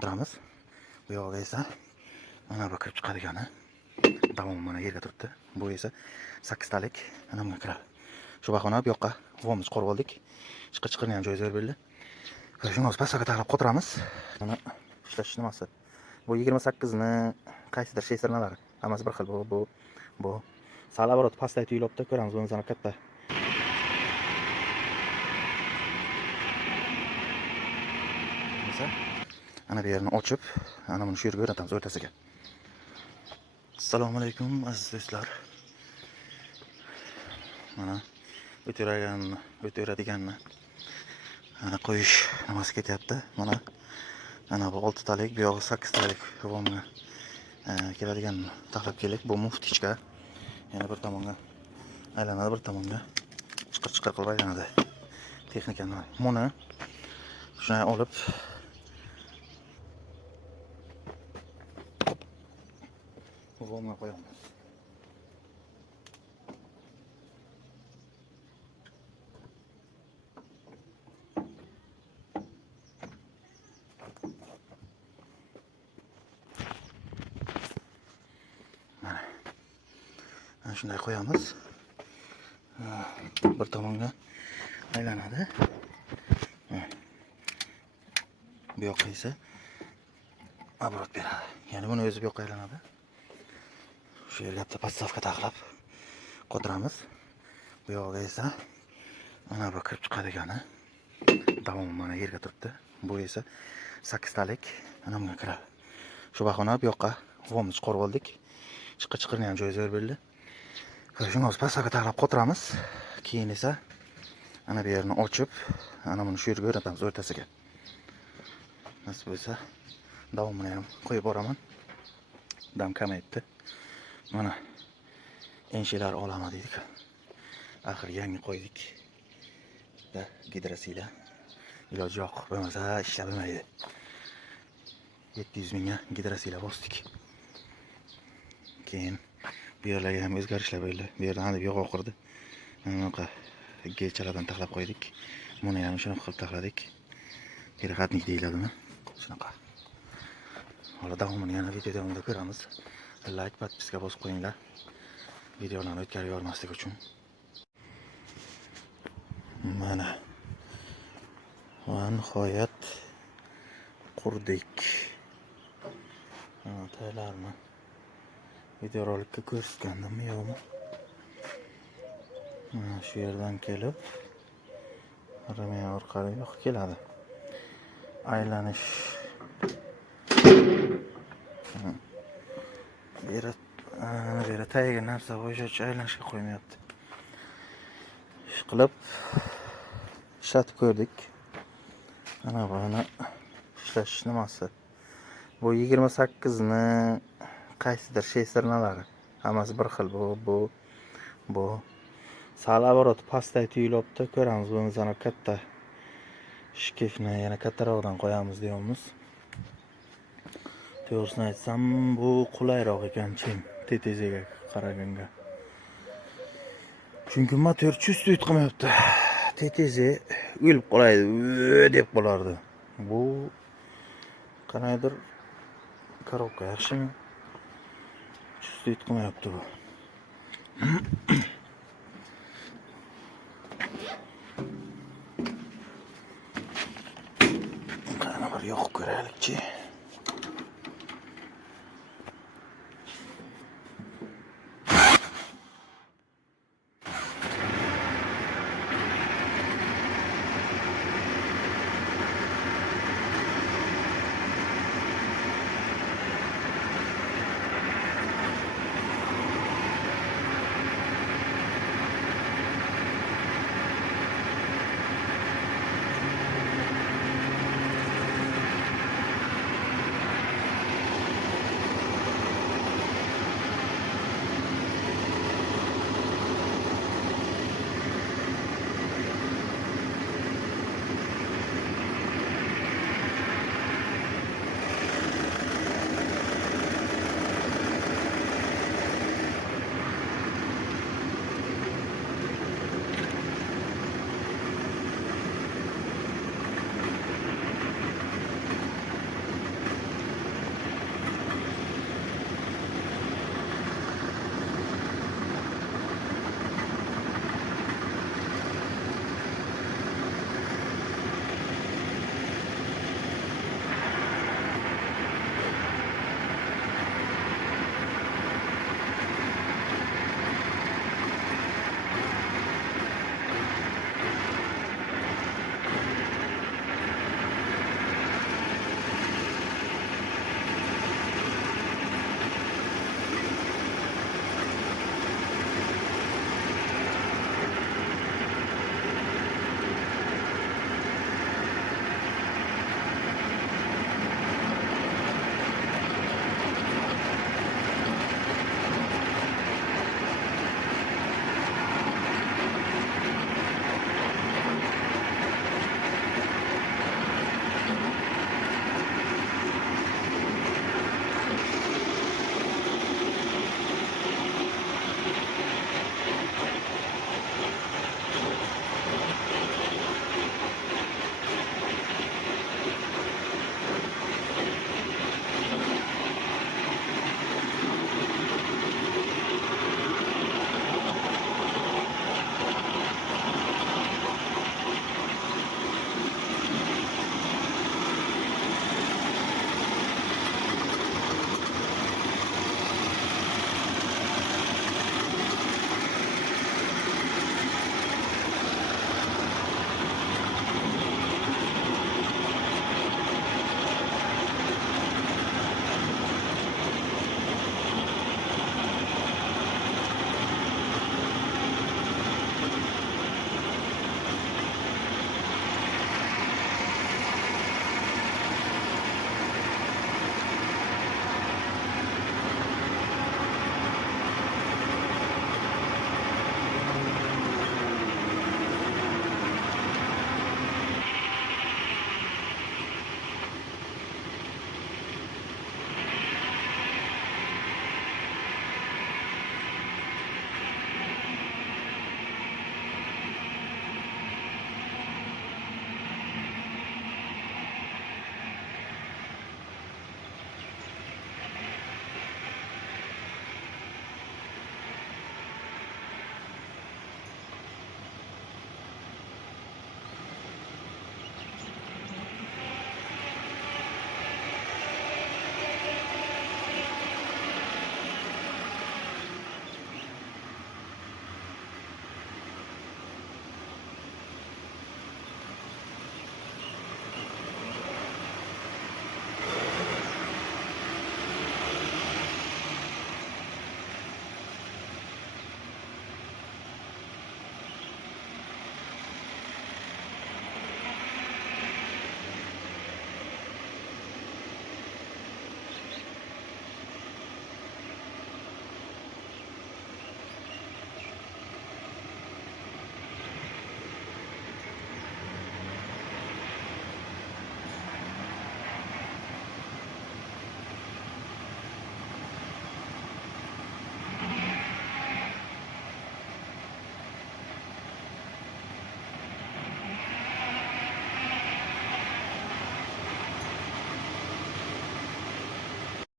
qotiramiz. Bu yoqda esa mana bu kirib chiqadigani davom mana yerga turibdi. Bu esa 8 talik anamga kiradi. Shu bahona bu yoqqa vomiz qurib oldik. Chiqirni ham joyga berildi. Shuni o'z pasaga taqlab qotiramiz. Mana ishlash nimasi. Bu 28 ni qaysidir sernalari. Hammasi bir xil. Bu salabrot pastay tuyulibdi. Ko'ramiz buni sana katta. Ana bu yerini ochib, ana buni shu yerga o'rnatamiz o'rtasiga. Assalomu alaykum aziz do'stlar. Mana o'tiraganni qo'yish nimasi ketyapti. Mana bu 6 talik, bu yog'i 8 talik vomga keladigan taxlab keldik. Bu muftichka. Yana bir tomonga aylanadi, bir tomonga chiqir qilib aylanadi. Texnikani buni shuni olib vomga qo'yamiz. Mana shunday qo'yamiz. Bir tomonga aylanadi. Bu yoqqa esa obrat beradi. Ya'ni buni o'zi bu yoqqa aylanadi. Shu yerga podstavka taqlab qotiramiz. Bu yoqqa esa mana bu kirib chiqadigani davomi mana yerga turibdi. Bu esa 8 talik anamga kiradi. Shu bahona bu yoqqa vomiz qurib oldik. Chiqirni ham joyga berildi. Shuni o'z pasaga taqlab qotiramiz. Keyin esa ana bu yerni ochib, ana buni shu yerga o'rnatamiz o'rtasiga. Nasib bo'lsa davomini ham qo'yib boraman. Dam kamayibdi. Mana enshilar olaman dedik. Axir yangi qo'ydik. Da gidrosila. Iloji yo'q, bo'lmasa ishlab bo'lmaydi. 700 mingga gidrosila bosdik. Keyin bu yerlarga ham o'zgarishlar bo'ldi. Bu yerdan hadeb yo'q o'qirdi. Bunaqa gechalardan taxlab qo'ydik. Buni ham shuni qilib taxladik. Kerakatnik deyiladimi? Shunaqa. Hali davomini yana videoda ko'ramiz. Like, podpiska bosib qo'yinglar. Videolarni o'tkazib yubormaslik uchun. Mana. Va nihoyat qurdik. Taylarni videorolikka ko'rsatgandimmi yo'qmi? Mana shu yerdan kelib rama orqali yo'q keladi. Aylanish. Bera tagiga narsa bo'yicha aylanishga qo'ymayapti. Ish qilib ishlatib ko'rdik. Mana buni ishlash nimasi. Bu 28 ni qaysidir sernalari. Hammasi bir xil. Bu salabrot pastay tuyulibdi. Ko'ramiz buni sana katta shkefni yana kattaroqdan qo'yamiz deymiz. To'g'risini aytsam, bu qulayroq ekan TTZga qaraganga. Chunki motor chust yutqamayapti. TTZ o'lib qolaydi, deb qolardi. Bu qanaydir korobka yaxshimi? Chust yutqamayapti bu. Qani bir yo'q ko'raylikchi.